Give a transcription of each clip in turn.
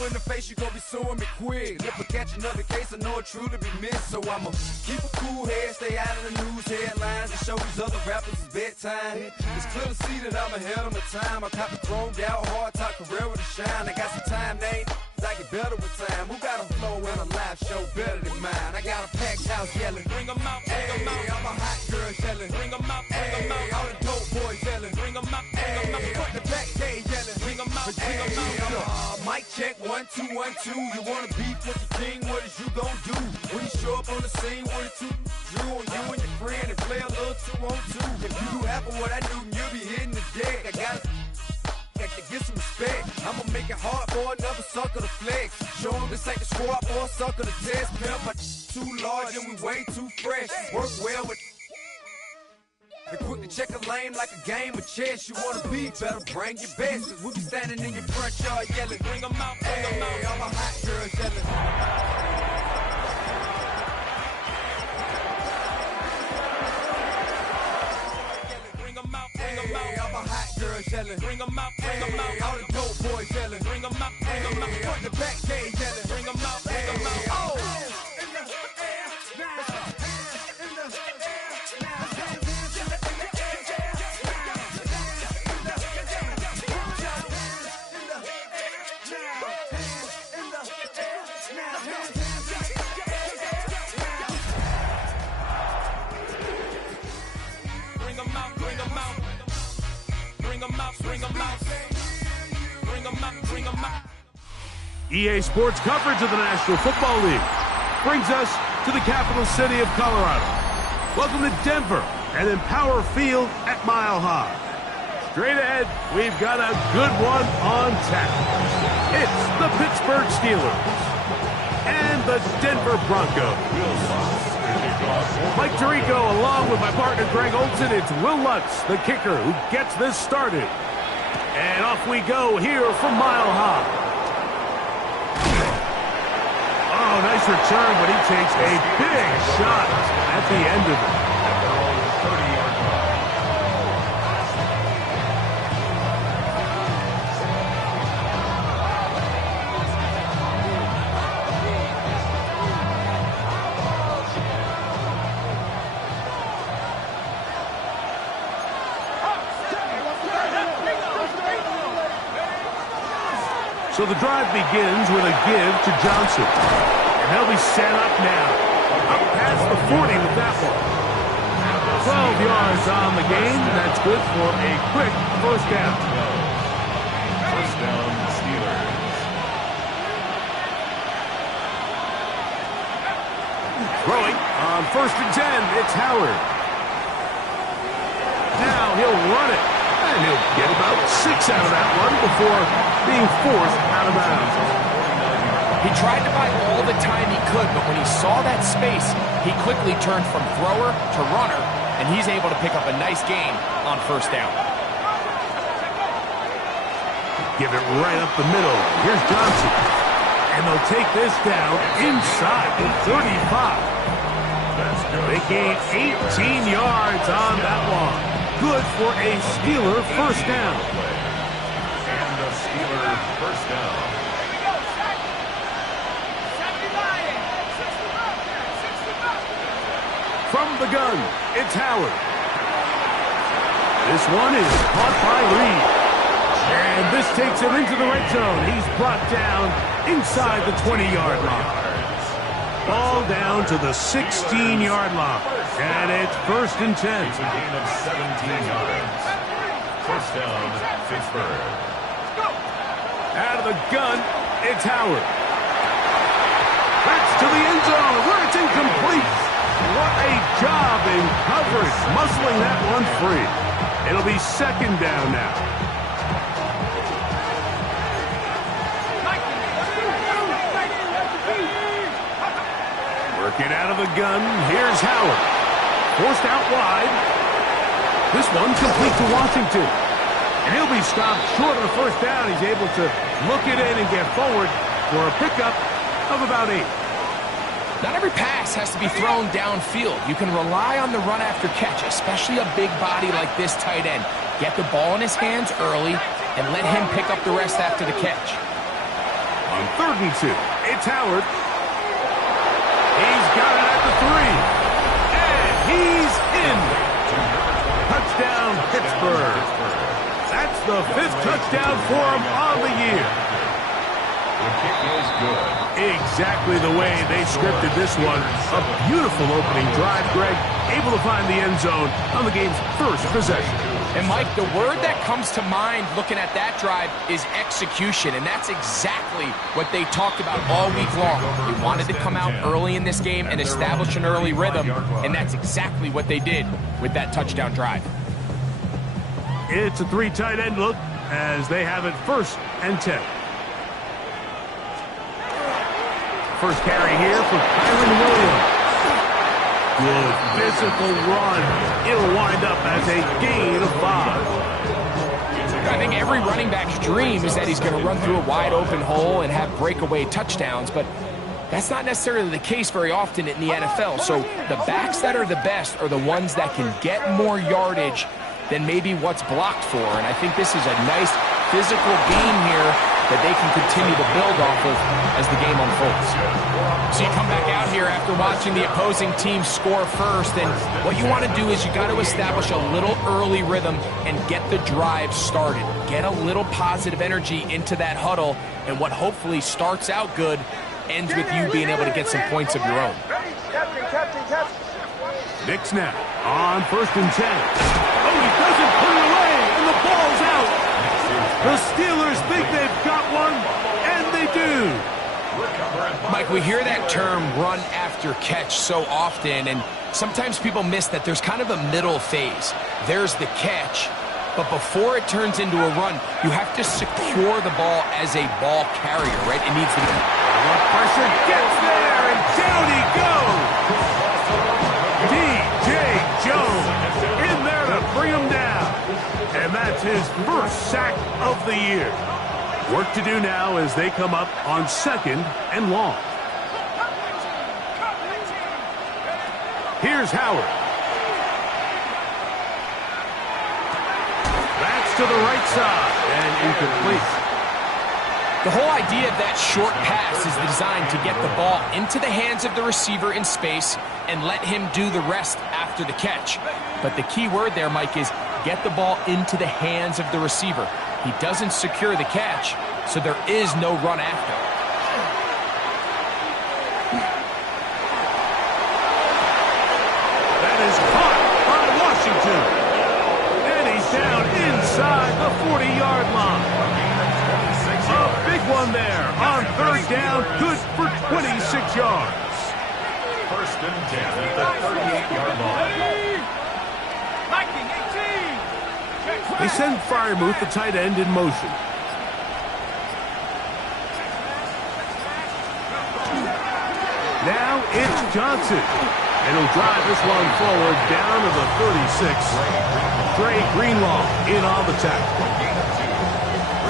you in the face, you gon' be suing me quick. If I catch another case, I know it truly be missed. So I'ma keep a cool head, stay out of the news headlines, and show these other rappers it's bedtime. It's clear to see that I'm ahead of my time. I caught the chromed out, hard talk career with a shine. I got some time, they ain't I get better with time. Who got a flow and a live show better than mine? I got a packed house yelling, bring 'em out, bring 'em out. I'm a hot girl yelling, bring 'em out, bring 'em out. All the dope boys yelling, bring 'em out, bring 'em out. Front the back gate yelling, bring 'em out, bring 'em out. Mic check, 1 2 1 2. You wanna beef with the king? What is you gon' do when you show up on the scene with a two? Drew on you and your friend and play a little 2 on 2. If you do half of what I do, you'll be hitting the deck. I got to get some respect. I'ma make it hard for another sucker to flex. Show him this ain't the squad or a sucker to test. Pimp, my too large and we way too fresh. Work well with and quick to check a lane like a game of chess. You wanna be better, bring your best. Cause we be standing in your front yard yelling, bring 'em out, bring 'em out. I'm a hot girl yelling. I'm a hot girl yelling, bring 'em out, bring 'em out. All the dope boys yelling, bring 'em out, bring 'em out. Front the back gate yelling, bring 'em out, bring 'em out. Oh! EA Sports coverage of the National Football League brings us to the capital city of Colorado. Welcome to Denver and Empower Field at Mile High. Straight ahead, we've got a good one on tap. It's the Pittsburgh Steelers and the Denver Broncos. Mike Tirico along with my partner Greg Olson. It's Will Lutz, the kicker, who gets this started. And off we go here from Mile High. Oh, nice return, but he takes a big shot at the end of it. At their own 30-yard line. So the drive begins with a give to Johnson. And they'll be set up now. Up past the 40 with that one. 12 yards on the game. That's good for a quick first down. First down, Steelers. Throwing on 1st and 10. It's Howard. Now he'll run it. And he'll get about 6 out of that one before being forced out of bounds. He tried to buy all the time he could, but when he saw that space, he quickly turned from thrower to runner, and he's able to pick up a nice gain on 1st down. Give it right up the middle. Here's Johnson. And they'll take this down inside the 35. They gain 18 yards on that one. Good for a Steeler first down. And a Steeler first down. From the gun, it's Howard. This one is caught by Reed. And this takes him into the red zone. He's brought down inside the 20-yard line. Ball down to the 16-yard line. And it's 1st and 10. It's a gain of 17 yards. First down, Pittsburgh. Out of the gun, it's Howard. That's to the end zone where it's incomplete. What a job in coverage, muscling that one free. It'll be 2nd down now. Working out of the gun, here's Howard. Forced out wide. This one complete to Washington. And he'll be stopped short of the 1st down. He's able to look it in and get forward for a pickup of about 8. Not every pass has to be thrown downfield. You can rely on the run after catch, especially a big body like this tight end. Get the ball in his hands early and let him pick up the rest after the catch. on 3rd and 2. It's Howard. He's got it at the 3. And he's in. Touchdown, Pittsburgh. That's the 5th touchdown for him on the year. The kick is good. Exactly the way they scripted this one. A beautiful opening drive, Greg. Able to find the end zone on the game's first possession. And, Mike, the word that comes to mind looking at that drive is execution, and that's exactly what they talked about all week long. They wanted to come out early in this game and establish an early rhythm, and that's exactly what they did with that touchdown drive. It's a 3 tight end look as they have it 1st and 10. First carry here for Kyron Williams. Good physical run. It'll wind up as a gain of 5. I think every running back's dream is that he's going to run through a wide open hole and have breakaway touchdowns, but that's not necessarily the case very often in the NFL. So the backs that are the best are the ones that can get more yardage than maybe what's blocked for. And I think this is a nice physical beam here that they can continue to build off of as the game unfolds. So you come back out here after watching the opposing team score first, and what you want to do is you got to establish a little early rhythm and get the drive started. Get a little positive energy into that huddle, and what hopefully starts out good ends with you being able to get some points of your own. Big snap on 1st and 10. Oh, he doesn't put it away, and the ball's out. The Steelers think they've got one, and they do. Mike, we hear that term run after catch so often, and sometimes people miss that there's kind of a middle phase. There's the catch, but before it turns into a run, you have to secure the ball as a ball carrier, right? It needs to be. Pressure gets there, and down he goes. D.J. Jones in there to bring him down. And that's his 1st sack of the year. Work to do now as they come up on 2nd and long. Here's Howard. That's to the right side and incomplete. The whole idea of that short pass is designed to get the ball into the hands of the receiver in space and let him do the rest after the catch. But the key word there, Mike, is get the ball into the hands of the receiver. He doesn't secure the catch, so there is no run after. That is caught by Washington. And he's down inside the 40-yard line. A big one there on 3rd down, good for 26 yards. 1st and 10 at the 38-yard line. They send Freiermuth, the tight end, in motion. Now it's Johnson. And he'll drive this one forward down to the 36. Dre Greenlaw in on the tackle.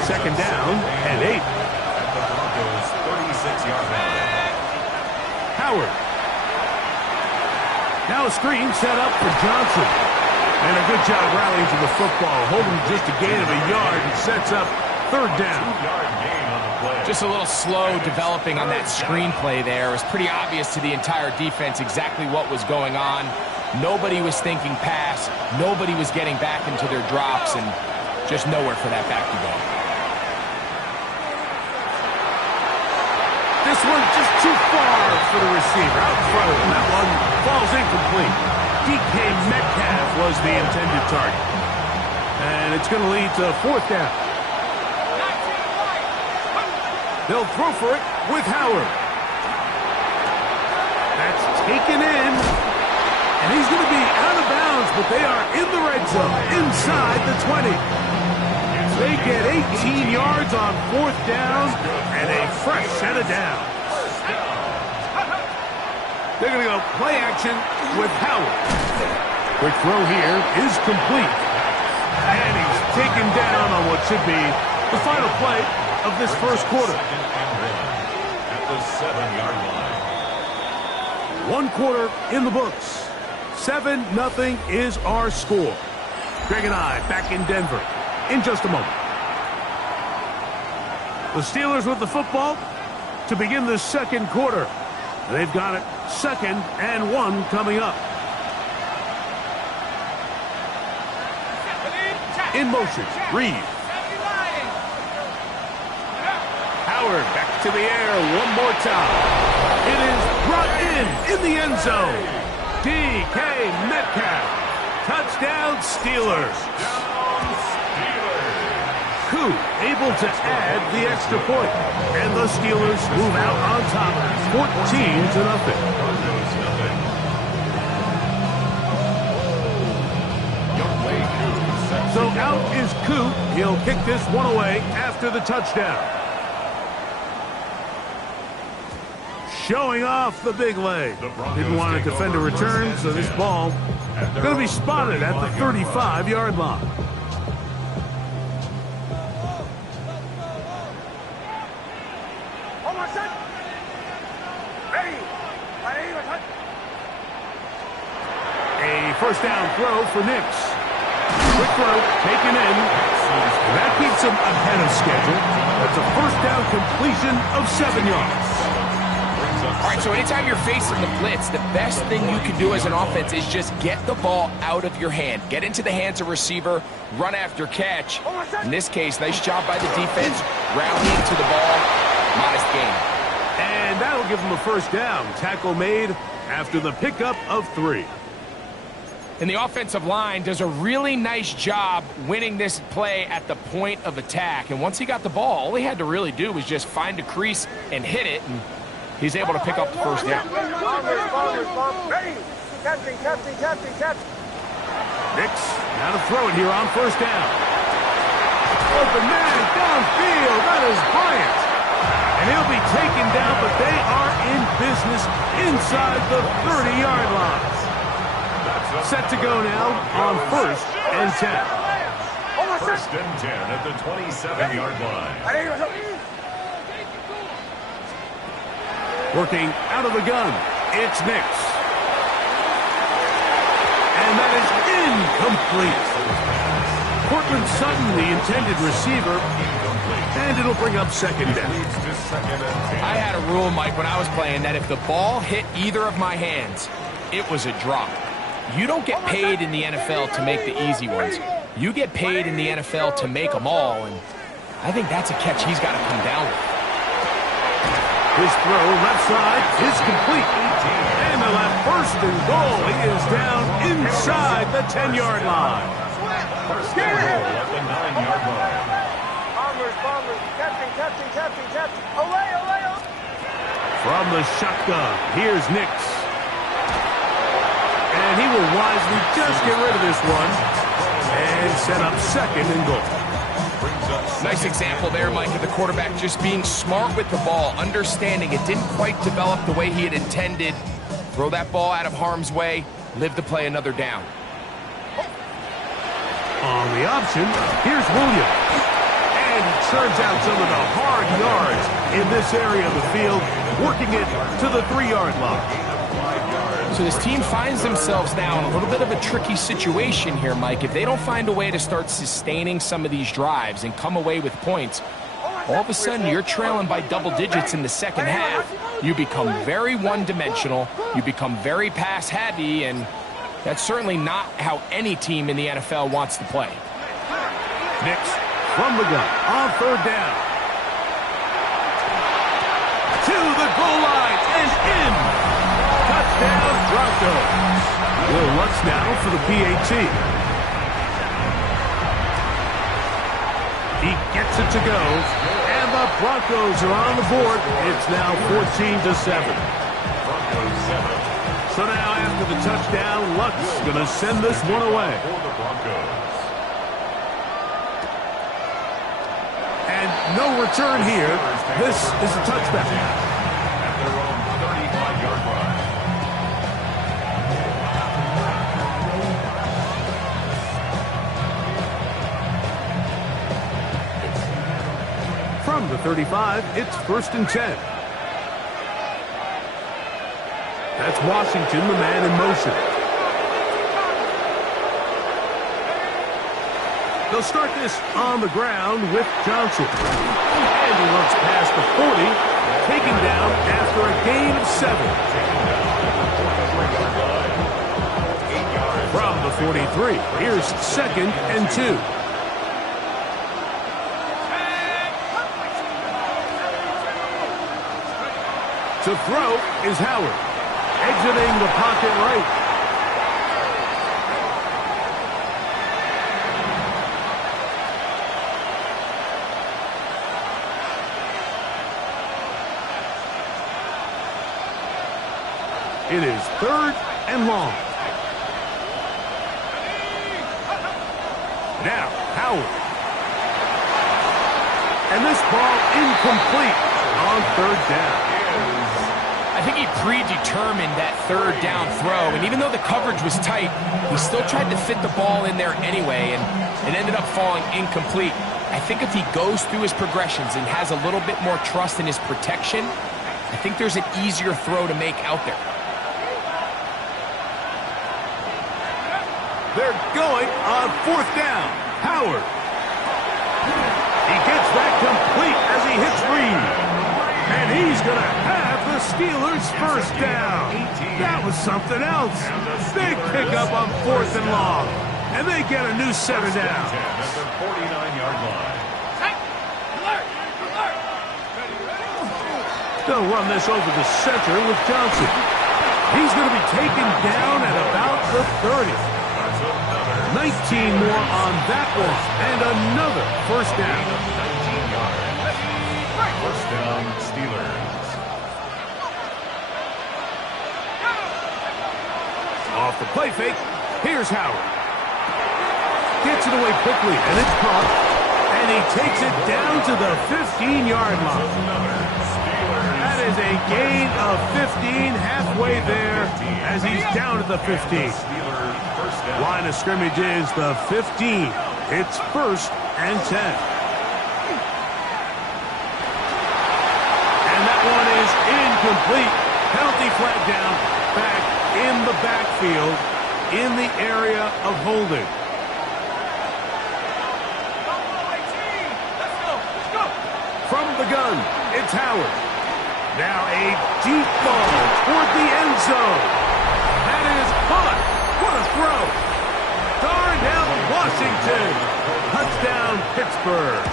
2nd down and 8. At the Broncos' 36-yard line. Howard. Now a screen set up for Johnson. And a good job rallying to the football. Holding just a gain of a yard and sets up 3rd down. 2-yard gain on the play. Just a little slow developing on that screenplay there. It was pretty obvious to the entire defense exactly what was going on. Nobody was thinking pass. Nobody was getting back into their drops, and just nowhere for that back to go. This one just too far for the receiver. Out in front of him. That one falls incomplete. DK Metcalf was the intended target. And it's going to lead to 4th down. They'll throw for it with Howard. That's taken in. And he's going to be out of bounds, but they are in the red zone, inside the 20. They get 18 yards on 4th down and a fresh set of downs. They're going to go play action with Howard. Quick throw here is complete. And he's taken down on what should be the final play of this 1st quarter. At the 7-yard line. 1 quarter in the books. 7-0 is our score. Greg and I back in Denver in just a moment. The Steelers with the football to begin the second quarter. They've got it 2nd and 1 coming up. In motion, Reed. Howard back to the air one more time. It is brought in the end zone. DK Metcalf. Touchdown Steelers. Koo able to add the extra point. And the Steelers move out on top 14-0. So out is Koo. He'll kick this one away after the touchdown. Showing off the big leg. Didn't want to defend a return, so this ball going to be spotted at the 35-yard line. A first down throw for Nix. Quick throw, taken in. That keeps him ahead of schedule. That's a first down completion of 7 yards. All right, so anytime you're facing the blitz, the best thing you can do as an offense is just get the ball out of your hand. Get into the hands of receiver, run after catch. In this case, nice job by the defense, rounding to the ball. Modest gain. And that'll give him a first down. Tackle made after the pickup of 3. And the offensive line does a really nice job winning this play at the point of attack. And once he got the ball, all he had to really do was just find a crease and hit it. And he's able to pick up the first down. Nix, now to throw it here on first down. Open man, downfield. That is Bryant. And he'll be taken down, but they are in business inside the 30-yard line. Set to go now on 1st and 10. 1st and 10 at the 27-yard line. Working out of the gun, it's Nix. And that is incomplete. Cortland Sutton, the intended receiver, and it'll bring up 2nd down. I had a rule, Mike, when I was playing that if the ball hit either of my hands, it was a drop. You don't get paid in the NFL to make the easy ones. You get paid in the NFL to make them all, and I think that's a catch he's got to come down with. His throw left side is complete. And they'll have 1st and goal. He is down inside the 10-yard line. 1st and goal at the 9-yard line. From the shotgun, here's Nix. And he will wisely just get rid of this one and set up 2nd and goal. Nice example there, Mike, of the quarterback just being smart with the ball, understanding it didn't quite develop the way he had intended. Throw that ball out of harm's way, live to play another down. On the option, here's Williams. And he turns out some of the hard yards in this area of the field, working it to the 3-yard line. So this team finds themselves now in a little bit of a tricky situation here, Mike. If they don't find a way to start sustaining some of these drives and come away with points, all of a sudden you're trailing by double digits in the second half. You become very one-dimensional. You become very pass-heavy, and that's certainly not how any team in the NFL wants to play. Nix from the gun on 3rd down. To the goal line and in. Touchdown, Broncos. Will Lutz now for the PAT. He gets it to go, and the Broncos are on the board. It's now 14-7. Broncos 7. So now after the touchdown, Lutz going to send this one away. For the Broncos. And no return here. This is a touchback. At their own 35-yard line. From the 35, it's 1st and 10. That's Washington, the man in motion. They'll start this on the ground with Johnson. And he looks past the 40, taking down 7. From the 43, here's 2nd and 2. To throw is Howard, exiting the pocket right. It is 3rd and long. Now, Howard. And this ball incomplete on 3rd down. I think he predetermined that 3rd down throw, and even though the coverage was tight, he still tried to fit the ball in there anyway, and it ended up falling incomplete. I think if he goes through his progressions and has a little bit more trust in his protection, I think there's an easier throw to make out there. They're going on 4th down. Howard. He gets that complete as he hits Reed. And he's going to have the Steelers' 1st down. That was something else. Big pickup on 4th and long. And they get a new 7 down. At the 49-yard line. They'll run this over the center with Johnson. He's going to be taken down at about the 30. 19 more on that one. And another 1st down. 19 yards. 1st down, Steelers. Off the play fake, here's Howard. Gets it away quickly, and it's caught. And he takes it down to the 15-yard line. That is a gain of 15 halfway there as he's down at the 15. Line of scrimmage is the 15. It's 1st and 10. And that one is incomplete. Penalty flag down, back in the backfield, in the area of holding. From the gun, it's Howard. Now a deep ball toward the end zone. That is caught. What a throw. Darnell Washington. Touchdown, Pittsburgh.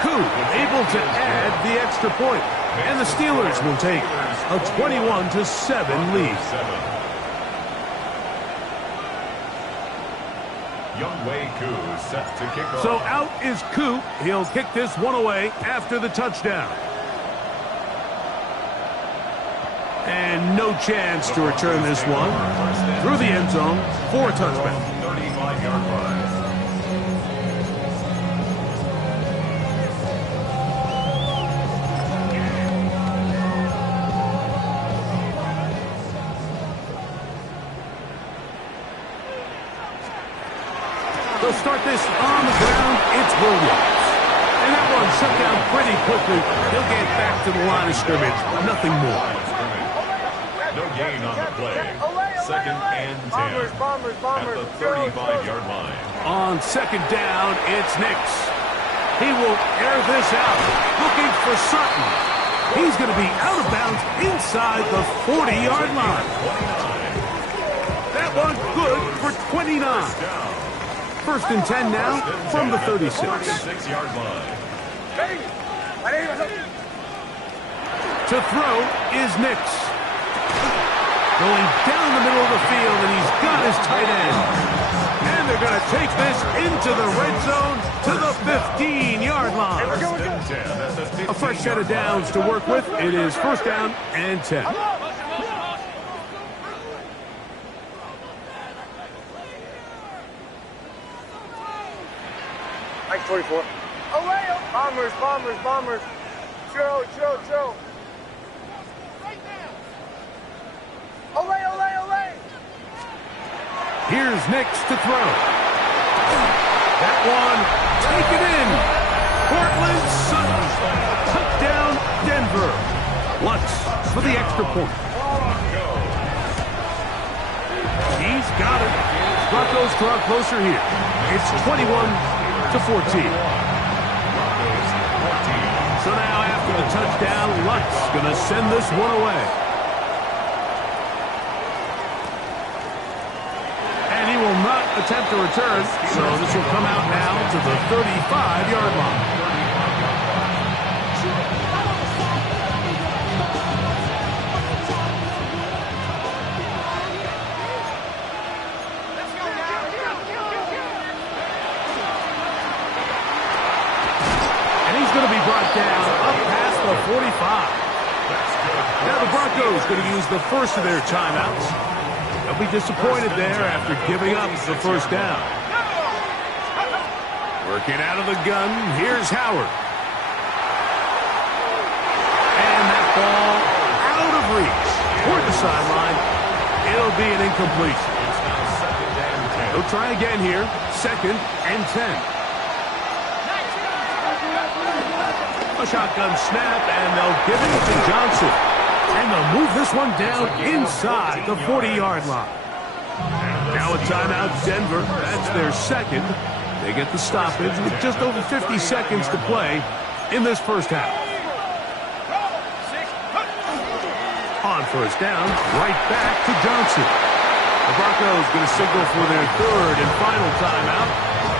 Koo able to add the extra point. And the Steelers will take a 21-7 lead. Younghoe Koo set to kick off. So out is Koo. He'll kick this one away after the touchdown. And no chance to return this one through the end zone for a touchback. 35-yard line. They'll start this on the ground. It's Williams. And that one shut down pretty quickly. He'll get back to the line of scrimmage. Nothing more. No gain on the play. 2nd and 10. At the 35-yard line. On 2nd down, it's Nix. He will air this out. Looking for Sutton. He's going to be out of bounds inside the 40-yard line. That one good for 29. 1st and 10 now from the 36. 6-yard line. To throw is Nix. Going down the middle of the field, and he's got his tight end. And they're going to take this into the red zone to the 15-yard line. A fresh set of downs to work with. It is 1st down and 10. Mike 44. Away! Bombers. Joe. Right now. Away! Here's Nix to throw. That one taken in. Cortland Sutton. Touchdown, Denver. Lutz for the extra point. He's got it. Broncos draw closer here. It's 21-14. So now after for the touchdown. Luck's going to send this one away. And he will not attempt to return, so this will come out now to the 35-yard line. Going to be brought down up past the 45. Now the Broncos going to use the first of their timeouts. They'll be disappointed there after giving up the first down. Working out of the gun, here's Howard. And that ball out of reach toward the sideline. It'll be an incompletion. They'll try again here, 2nd and 10. A shotgun snap, and they'll give it to Johnson. And they'll move this one down inside the 40-yard line. Now a timeout, Denver. That's their second. They get the stoppage with just over 50 seconds to play in this first half. On first down, right back to Johnson. The Broncos going to signal for their third and final timeout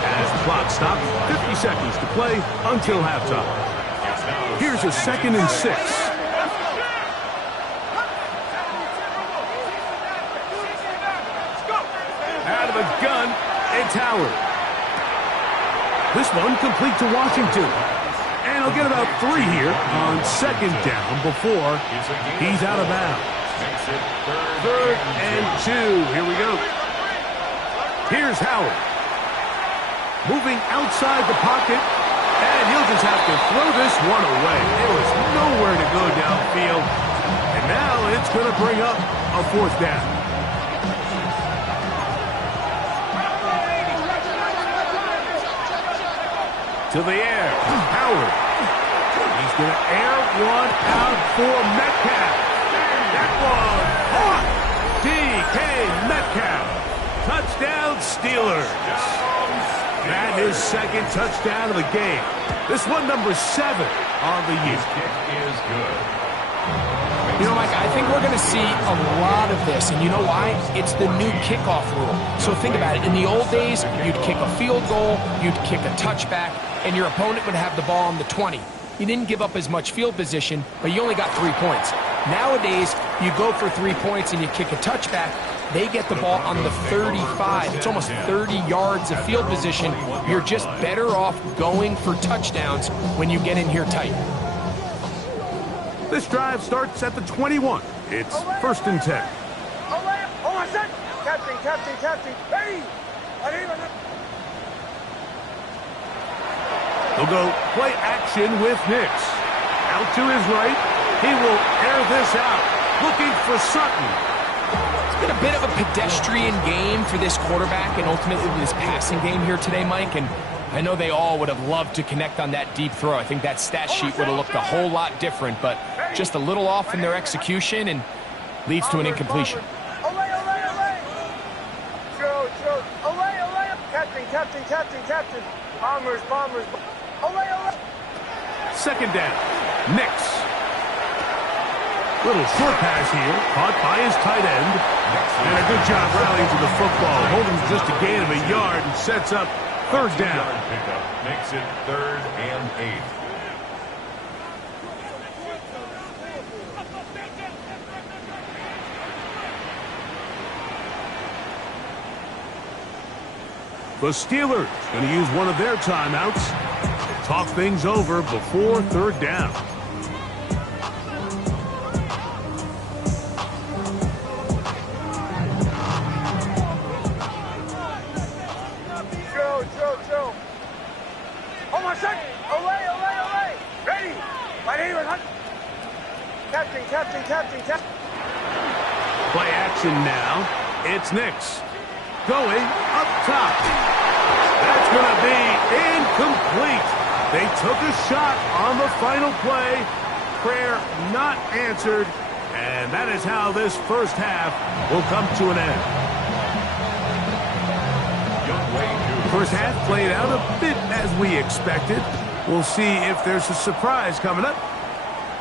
as the clock stops. 50 seconds to play until halftime. Here's a 2nd and 6. Out of the gun, it's Howard. This one complete to Washington. And he'll get about 3 here on 2nd down before he's out of bounds. 3rd and 2. Here we go. Here's Howard. Moving outside the pocket. And he'll just have to throw this one away. There was nowhere to go downfield. And now it's going to bring up a 4th down. To the air. Howard. He's going to air one out for Metcalf. That one caught. DK Metcalf. Touchdown Steelers. That is 2nd touchdown of the game. This one number 7 on the year. Is good. You know, Mike, I think we're going to see a lot of this, and you know why? It's the new kickoff rule. So think about it. In the old days, you'd kick a field goal, you'd kick a touchback, and your opponent would have the ball on the 20. You didn't give up as much field position, but you only got 3 points. Nowadays, you go for 3 points and you kick a touchback. They get the ball on the 35. It's almost 30 yards of field position. You're just better off going for touchdowns when you get in here tight. This drive starts at the 21. It's 1st and 10. Oh, my son! Captain. Hey! They'll go play action with Nix. Out to his right. He will air this out. Looking for Sutton. It's been a bit of a pedestrian game for this quarterback and ultimately this passing game here today, Mike. And I know they all would have loved to connect on that deep throw. I think that stat sheet would have looked a whole lot different, but just a little off in their execution and leads to an incompletion. Captain. Bombers. 2nd down. Nix. Little short pass here, caught by his tight end. And a good job rallying to the football. Holding just a gain of a yard and sets up 3rd down. Pickup makes it 3rd and 8. The Steelers going to use one of their timeouts. Talk things over before 3rd down. Joe. Oh, my son! Olay! Ready! Right here, Captain. Play action now. It's Nix. Going up top. That's going to be incomplete. They took a shot on the final play. Prayer not answered. And that is how this first half will come to an end. First half played out a bit as we expected. We'll see if there's a surprise coming up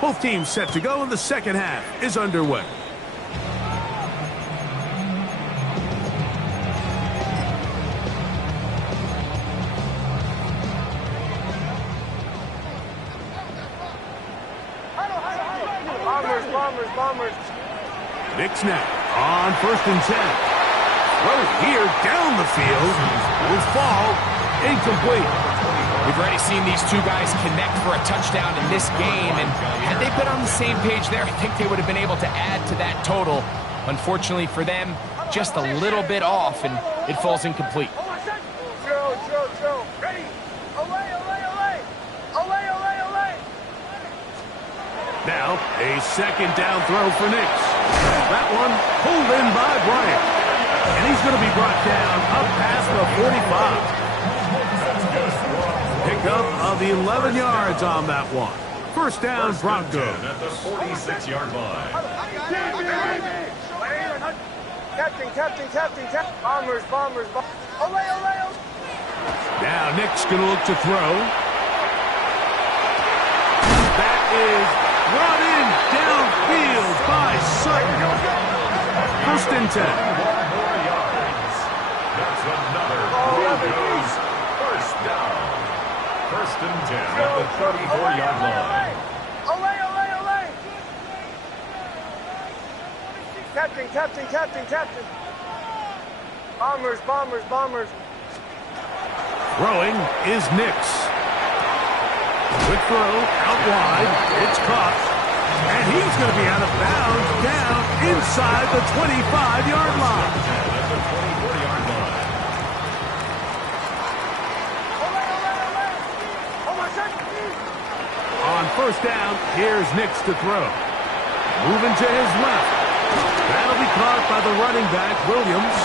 Both teams set to go, and the second half is underway. Bombers. Big snap on 1st and 10. Throw here down the field. Will fall incomplete. We've already seen these two guys connect for a touchdown in this game, and had they been on the same page there, I think they would have been able to add to that total. Unfortunately for them, just a little bit off, and it falls incomplete. Throw. Ready. Away. Now, a second down throw for Nix. That one pulled in by Bryant. And he's going to be brought down up past the 45. Pickup of 11 yards on that one. First down, Broncos. At the 46-yard line. Captain. Bombers. Away. Now Nick's going to look to throw. That is brought in downfield by Sutton. 1st and 10. More yards. That's another Broncos first down. 1st and 10 at the 34-yard line. Away. Captain. Bombers. Throwing is Nix. Quick throw out wide. It's caught. And he's going to be out of bounds down inside the 25-yard line. At the 24-yard line. On 1st down, here's Nix to throw. Moving to his left. That'll be caught by the running back, Williams.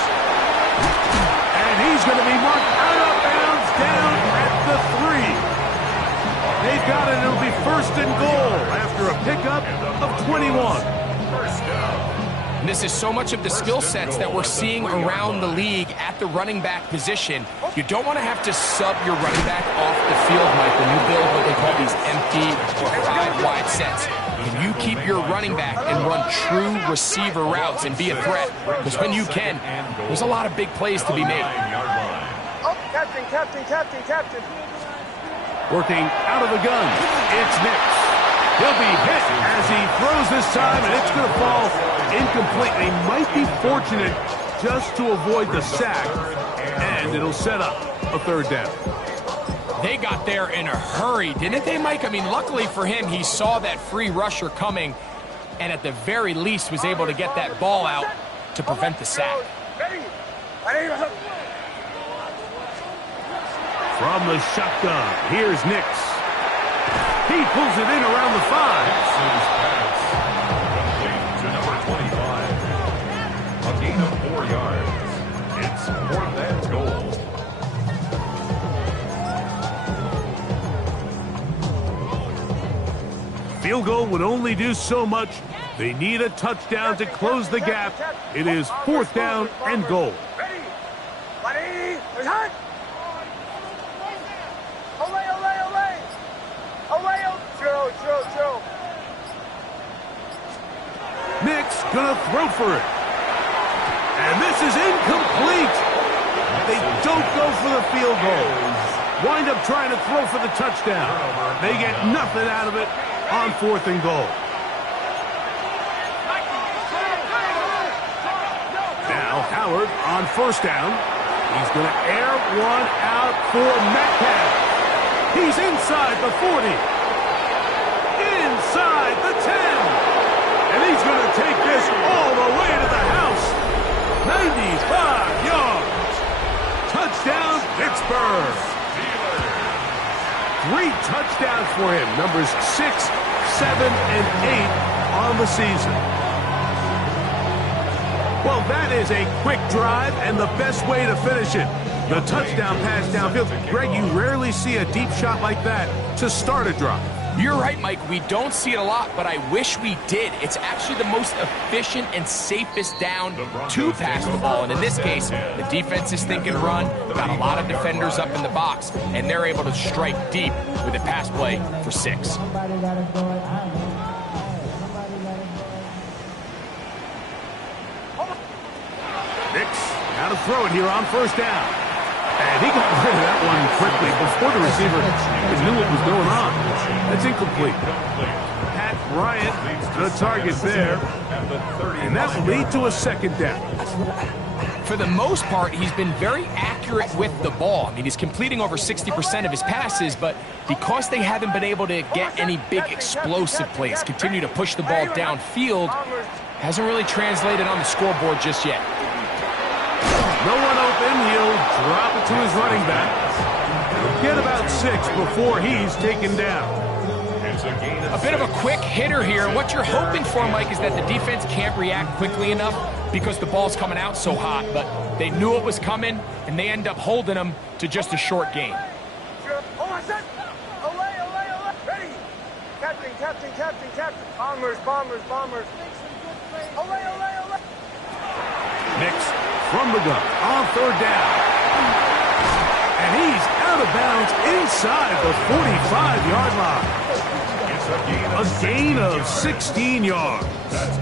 And he's going to be marked out of bounds down at the 3. They've got it. It'll be 1st and goal after a pickup of 21. First down. And this is so much of the skill sets that we're seeing around the league at the running back position. You don't want to have to sub your running back off the field, Mike, when you build what they call these empty or 5-wide sets. Can you keep your running back and run true receiver routes and be a threat? Because when you can, there's a lot of big plays to be made. 9-yard line. Captain. Working out of the gun, it's Nix. He'll be hit as he throws this time, and it's going to fall incomplete. He might be fortunate just to avoid the sack, and it'll set up a 3rd down. They got there in a hurry, didn't they, Mike? I mean, luckily for him, he saw that free rusher coming, and at the very least was able to get that ball out to prevent the sack. From the shotgun, here's Nix. He pulls it in around the 5. Complete to number 25. A gain of 4 yards. It's 4th and goal. Field goal would only do so much. They need a touchdown to close the gap. It is 4th down and goal. Throw. Nix gonna throw for it. And this is incomplete. They don't go for the field goal. Wind up trying to throw for the touchdown. They get nothing out of it on 4th and goal. Now Howard on 1st down. He's going to air one out for Metcalf. He's inside the 40. Inside the 10. And he's going to take this all the way to the house. 95 yards. Touchdown, Pittsburgh. 3 touchdowns for him. Numbers 6, 7, and 8 on the season. Well, that is a quick drive and the best way to finish it. The touchdown pass downfield. Greg, you rarely see a deep shot like that to start a drive. You're right, Mike. We don't see it a lot, but I wish we did. It's actually the most efficient and safest down to pass the ball. And in this case, the defense is thinking run, got a lot of defenders up in the box, and they're able to strike deep with a pass play for 6. Hicks, now to throw it here on first down. And he got rid of that one quickly before the receiver knew what was going on. That's incomplete. Pat Bryant, the target there. And that will lead to a second down. For the most part, he's been very accurate with the ball. I mean, he's completing over 60% of his passes, but because they haven't been able to get any big explosive plays, continue to push the ball downfield, hasn't really translated on the scoreboard just yet. No one open, he'll drop it to his running back. He'll get about 6 before he's taken down. A bit of a quick hitter here. What you're hoping for, Mike, is that the defense can't react quickly enough because the ball's coming out so hot, but they knew it was coming, and they end up holding them to just a short gain. Ready. Captain. Bombers. Ole. Nix from the gun on third down. And he's out of bounds inside the 45-yard line. A gain of 16 yards.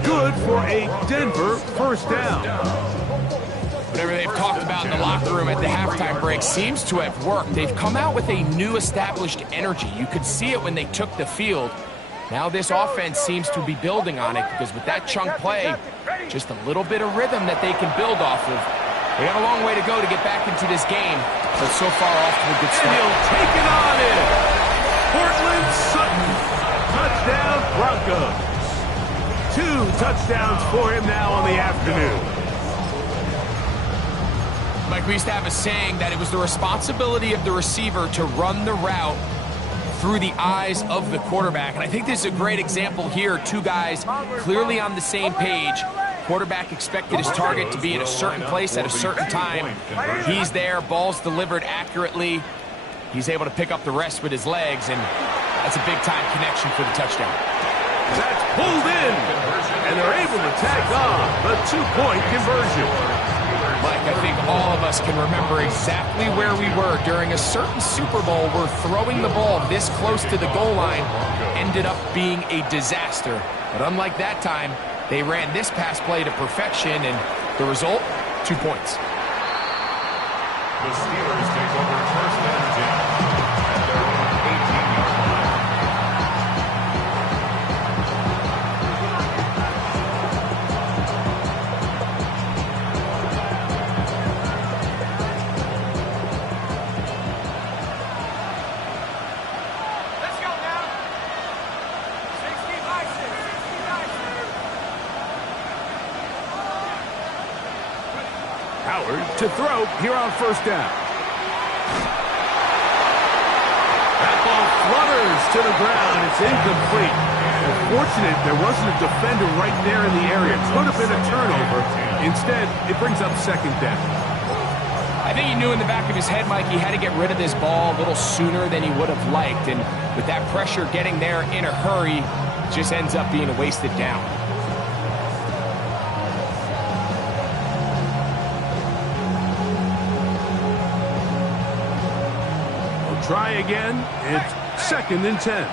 Good for a Denver first down. Whatever they've talked about in the locker room at the halftime break seems to have worked. They've come out with a new established energy. You could see it when they took the field. Now this offense seems to be building on it because with that chunk play, just a little bit of rhythm that they can build off of. They got a long way to go to get back into this game, but so far off to a good start. And he'll take it on in. Portland Sutton. Touchdown Broncos. 2 touchdowns for him now on the afternoon. Mike, we used to have a saying that it was the responsibility of the receiver to run the route through the eyes of the quarterback. And I think this is a great example here. 2 guys clearly on the same page. Quarterback expected his target to be in a certain place at a certain time. He's there, ball's delivered accurately. He's able to pick up the rest with his legs, and that's a big-time connection for the touchdown. That's pulled in, and they're able to tack on the 2-point conversion. Mike, I think all of us can remember exactly where we were during a certain Super Bowl where throwing the ball this close to the goal line ended up being a disaster. But unlike that time, they ran this pass play to perfection, and the result, 2 points. The Steelers take over first and 10 at their own 18-yard line. Let's go now. 60 Howard to throw here on first down. That ball flutters to the ground. It's incomplete. Fortunate there wasn't a defender right there in the area. It could have been a turnover. Instead, it brings up second down. I think he knew in the back of his head, Mike, he had to get rid of this ball a little sooner than he would have liked. And with that pressure getting there in a hurry, it just ends up being a wasted down. We'll try again. It's second and 10.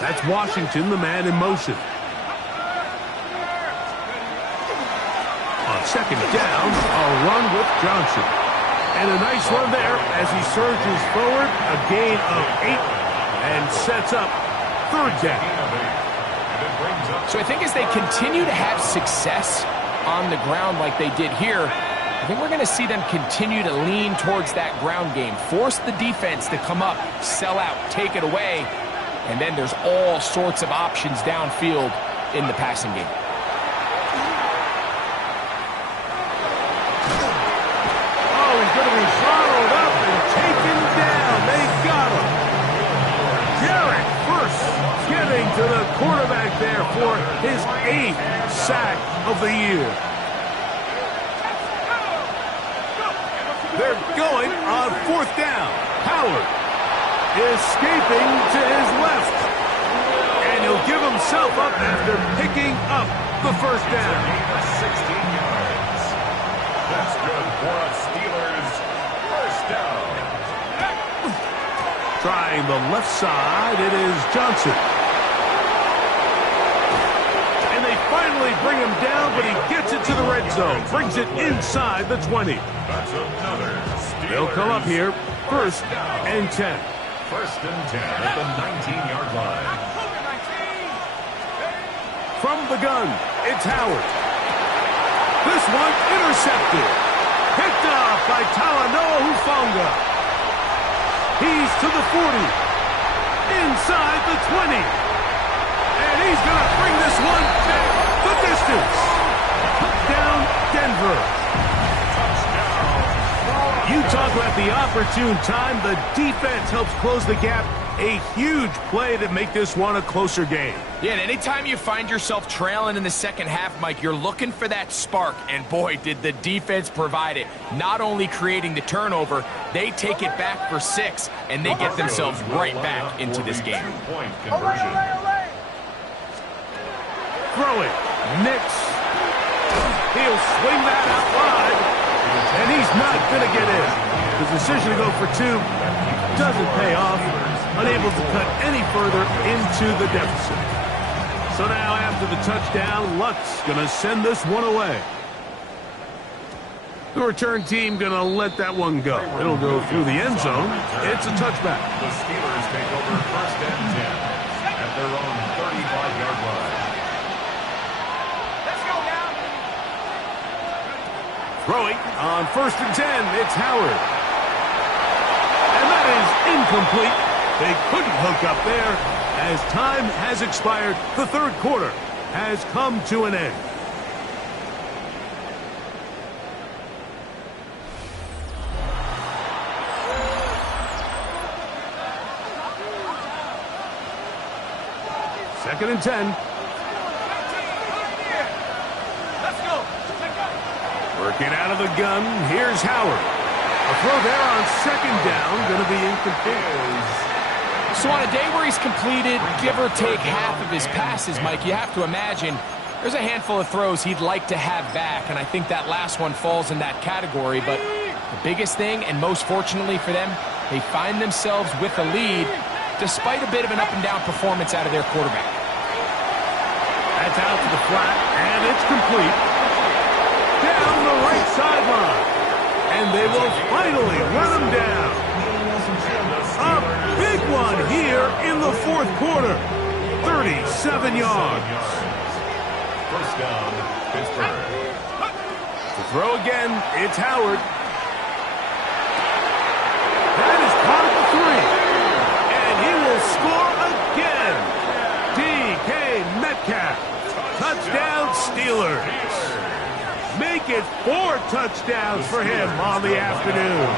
That's Washington, the man in motion. On second down, a run with Johnson. And a nice run there as he surges forward, a gain of 8, and sets up third down. So I think as they continue to have success on the ground like they did here, I think we're going to see them continue to lean towards that ground game, force the defense to come up, sell out, take it away, and then there's all sorts of options downfield in the passing game. Oh, he's going to be followed up and taken down. They got him. Derek first getting to the quarterback there for his 8th sack of the year. They're going on fourth down. Howard escaping to his left. And he'll give himself up after picking up the first down. 16 yards. That's good for a Steelers first down. Trying the left side, it is Johnson. And they fire finally bring him down, but he gets it to the red zone. Brings it inside the 20. That's another Steelers. They'll come up here, 1st and 10. 1st and 10 at the 19-yard line. From the gun, it's Howard. This one intercepted. Picked off by Talanoa Hufanga. He's to the 40. Inside the 20. And he's going to bring this one back the distance. Touchdown, Denver. You talk about the opportune time. The defense helps close the gap. A huge play to make this one a closer game. Yeah, and anytime you find yourself trailing in the second half, Mike, you're looking for that spark. And boy, did the defense provide it. Not only creating the turnover, they take it back for 6, and they get themselves right back into this game. Two-point conversion. Throw it. Nix. He'll swing that out wide. And he's not going to get in. His decision to go for 2 doesn't pay off. Unable to cut any further into the deficit. So now after the touchdown, Luck's going to send this one away. The return team going to let that one go. It'll go through the end zone. It's a touchback. The Steelers take over 1st and 10 at their own 35-yard line. Let's go now. Throwing on 1st and 10, it's Howard. And that is incomplete. They couldn't hook up there. As time has expired, the 3rd quarter has come to an end. Second and 10. Let's go. Working out of the gun, here's Howard. A throw there on 2nd down, going to be incomplete. So on a day where he's completed, give or take half of his passes, Mike, you have to imagine there's a handful of throws he'd like to have back, and I think that last one falls in that category. But the biggest thing, and most fortunately for them, they find themselves with a lead despite a bit of an up-and-down performance out of their quarterback. That's out to the flat, and it's complete. Down the right sideline. And they will finally run him down. A big one here in the 4th quarter. 37 yards. 1st down, Pittsburgh. To throw again, it's Howard. That is caught at the 3. And he will score again. D.K. Metcalf. Touchdown, Steelers. Make it 4 touchdowns for him on the afternoon.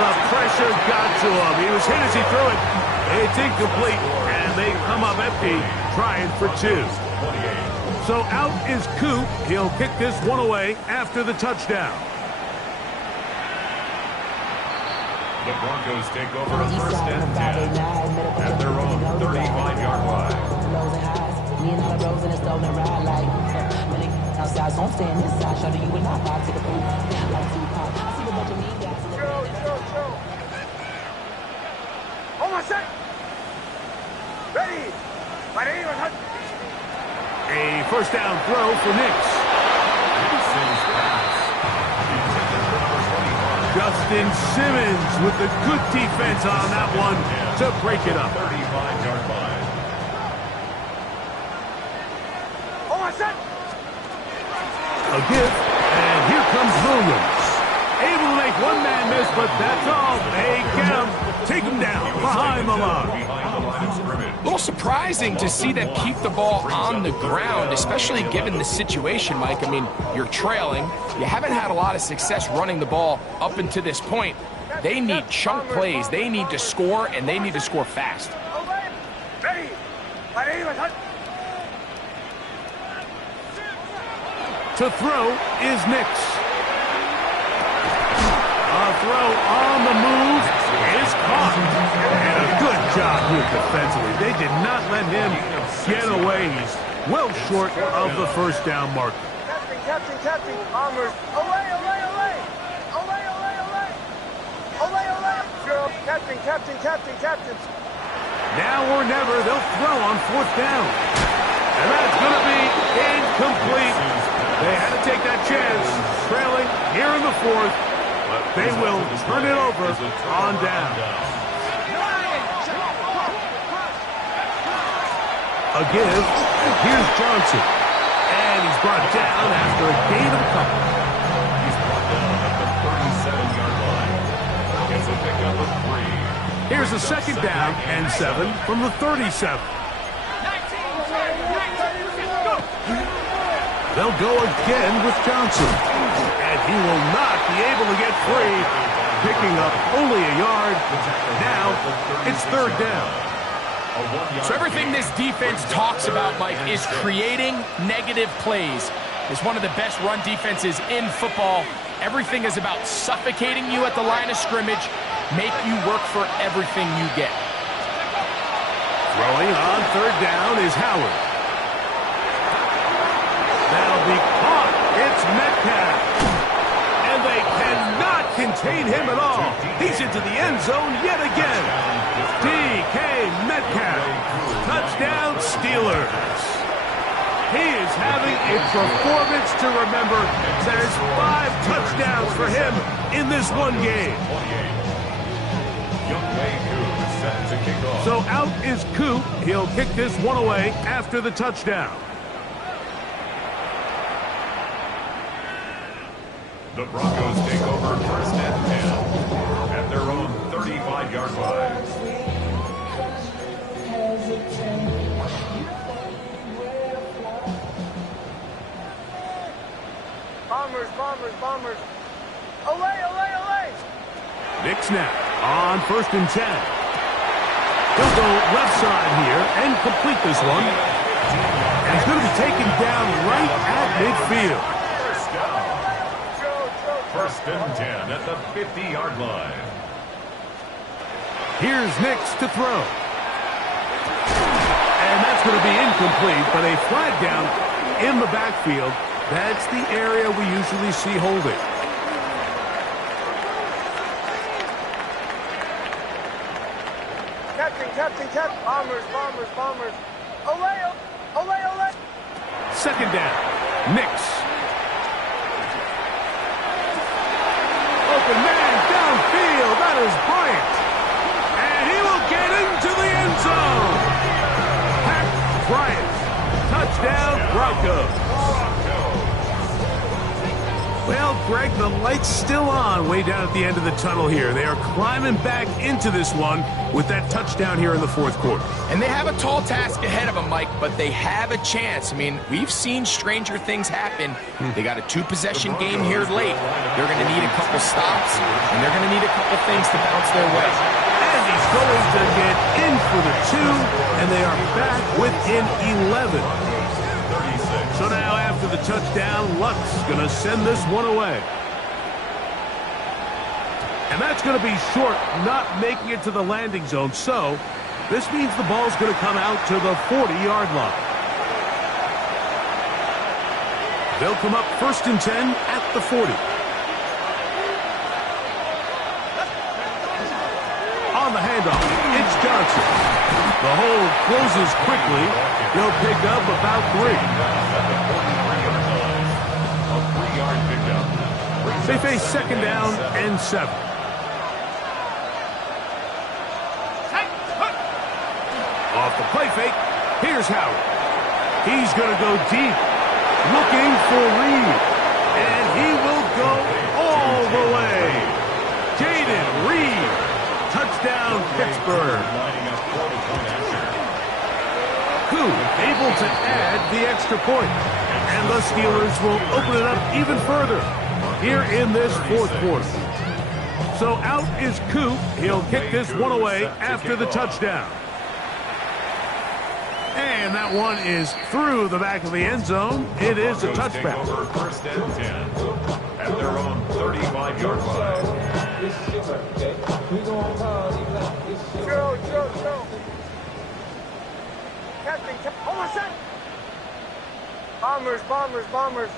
The pressure got to him. He was hit as he threw it. It's incomplete, and they come up empty, trying for 2. So out is Coop. He'll kick this one away after the touchdown. The Broncos take over 1st and 10 at their own 35-yard line. Me and all the rose in the stove and ride like when they outside, so I'm staying inside. Show you would not buy to the booth. Like Tupac, I see a bunch of mean guys. Chill. Hold on a sec. Ready. My name is Hudson. A 1st down throw for Nix. Justin Simmons with the good defense on that one to break it up. 35-yard line. A give, and here comes Williams. Able to make one man miss, but that's all. They get him, take him down behind the line. Behind the line of scrimmage. A little surprising to see them keep the ball on the ground, especially given the situation, Mike. I mean, you're trailing. You haven't had a lot of success running the ball up until this point. They need chunk plays. They need to score, and they need to score fast. Ready. My name is Hudson. To throw is Nix. A throw on the move is caught. And a good job here defensively. They did not let him get away. He's well short of the 1st down mark. Captain. Armors. Away. Captain. Now or never, they'll throw on 4th down. And that's going to be incomplete. They had to take that chance, trailing here in the 4th. But they will turn it over on down. A give, and here's Johnson. And he's brought down after a gain of a couple. He's brought down at the 37-yard line. It's a pickup of 3. Here's a 2nd down and 7 from the 37. They'll go again with Johnson. And he will not be able to get free, picking up only a yard. Now it's 3rd down. So everything this defense talks about, Mike, is creating negative plays. It's one of the best run defenses in football. Everything is about suffocating you at the line of scrimmage, make you work for everything you get. Throwing on 3rd down is Howard. That'll be caught. It's Metcalf. And they cannot contain him at all. He's into the end zone yet again. DK Metcalf. Touchdown Steelers. He is having a performance to remember. There's 5 touchdowns for him in this one game. So out is Coop. He'll kick this one away after the touchdown. The Broncos take over 1st and 10 at their own 35-yard line. Bombers, bombers, bombers. Away, away, away. Nick snap on 1st and 10. He'll go left side here and complete this one. And he's going to be taken down right at midfield. 1st and 10 at the 50-yard line. Here's Nix to throw. And that's going to be incomplete, but a flag down in the backfield. That's the area we usually see holding. Captain. Bombers, bombers, bombers. Away, away, away. 2nd down. Nix. Open man downfield. That is Bryant. And he will get into the end zone. Pat Bryant. Touchdown, Broncos. Well, Greg, the light's still on way down at the end of the tunnel here. They are climbing back into this one with that touchdown here in the 4th quarter. And they have a tall task ahead of them, Mike, but they have a chance. I mean, we've seen stranger things happen. They got a 2-possession game here late. They're going to need a couple stops, and they're going to need a couple things to bounce their way. And he's going to get in for the 2, and they are back within 11. So now after the touchdown, Luck's going to send this one away. And that's going to be short, not making it to the landing zone. So this means the ball's going to come out to the 40-yard line. They'll come up 1st and 10 at the 40. On the handoff, it's Johnson. The hold closes quickly. They'll pick up about 3. They face 2nd down and 7. Off the play fake, here's Howard. He's going to go deep, looking for Reed. And he will go all the way. Jaden Reed, touchdown Pittsburgh. Coop able to add the extra point. And the Steelers will open it up even further here in this 4th quarter. So out is Coop. He'll kick this one away after the touchdown. And that one is through the back of the end zone. It is a touchback. Over 1st and 10 at their own 35-yard line. Joe. Captain, almost set. Bombers, bombers, bombers.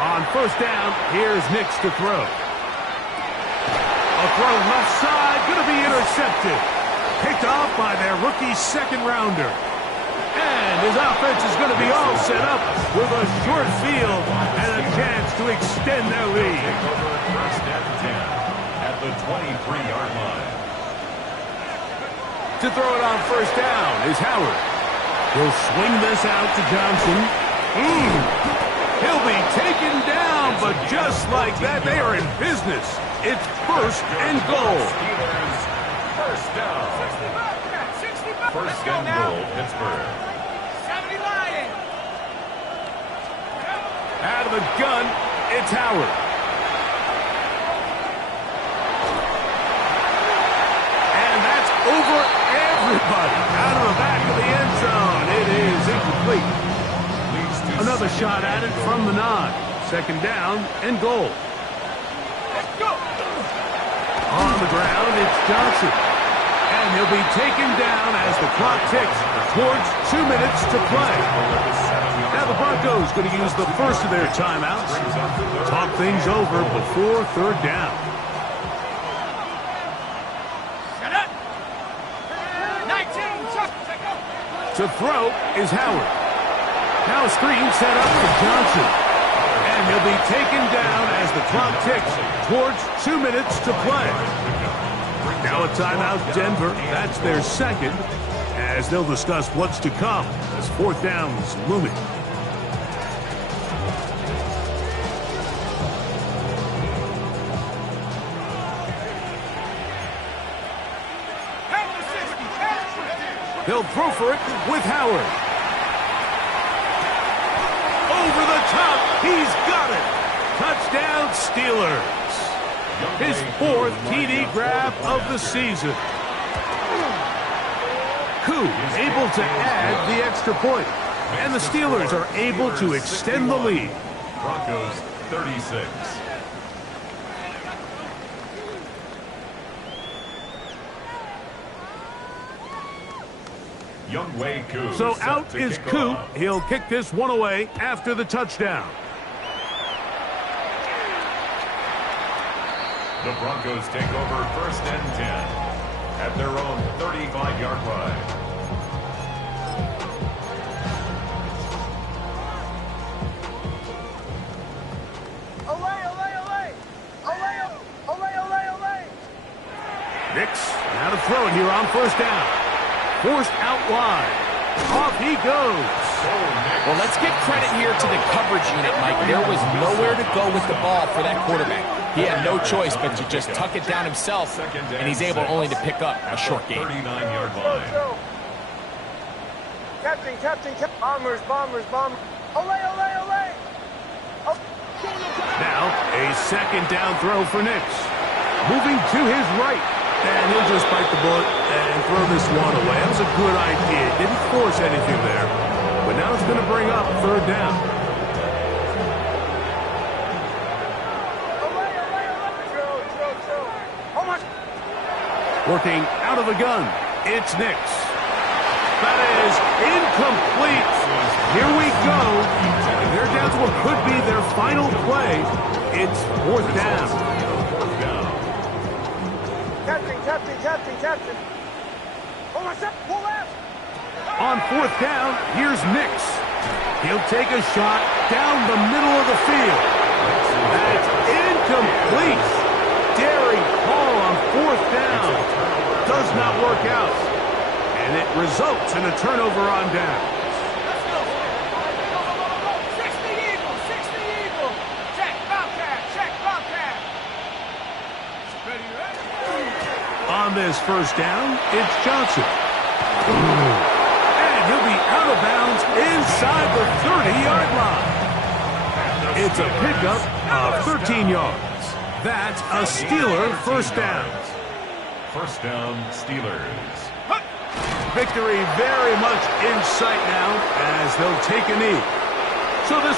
On 1st down, here's Nix to throw. A throw left side, going to be intercepted. Picked off by their rookie second-rounder. And his offense is going to be all set up with a short field and a chance to extend their lead. First and 10 at the 23-yard line. To throw it on first down is Howard. He'll swing this out to Johnson. He'll be taken down, but just like that, they are in business. It's first and goal. Steelers, first down. 60 First and goal, Pittsburgh. 70 Lions. Out of the gun, it's Howard. And that's over everybody. Out of the back of the end zone. It is incomplete. Another shot at it from the 9. Second down and goal. Let's go. On the ground, it's Johnson. And he'll be taken down as the clock ticks towards 2 minutes to play. Now the Broncos going to use the first of their timeouts. Talk things over before third down. Shut up. 19. To throw is Howard. Now a screen set up for Johnson. And he'll be taken down as the clock ticks towards 2 minutes to play. Now a timeout, Denver. That's their second, as they'll discuss what's to come as fourth down is looming. He'll throw for it with Howard. Over the top, he's got it. Touchdown, Steelers. His fourth TD grab of the season. Koo able to add the extra point. And the Steelers are able to extend the lead. Broncos 36. Younghoe Koo. So set out to is kick Koo. off. He'll kick this one away after the touchdown. The Broncos take over first and 10 at their own 35-yard line. Nix, now to throw it here on first down. Forced out wide. Off he goes. Well, let's give credit here to the coverage unit, Mike. There was nowhere to go with the ball for that quarterback. He had no choice but to just tuck it down himself, and he's able only to pick up a short gain. 39-yard line. Captain. Bombers. Olay. Now a second down throw for Nix. Moving to his right. And he'll just bite the bullet and throw this one away. That was a good idea. Didn't force anything there. But now it's going to bring up third down. Working out of the gun. It's Nix. That is incomplete. Here we go. And they're down to what could be their final play. It's fourth down. Captain. Pull left. On fourth down, here's Nix. He'll take a shot down the middle of the field. That's incomplete. Daring call on fourth down. Does not work out. And it results in a turnover on down. Let's go. 60 Eagle. Check Bobcat. Ready. On this first down, it's Johnson. And he'll be out of bounds inside the 30-yard line. It's a pickup of 13 yards. That's a Steeler first down. First down, Steelers. Victory very much in sight now as they'll take a knee. So this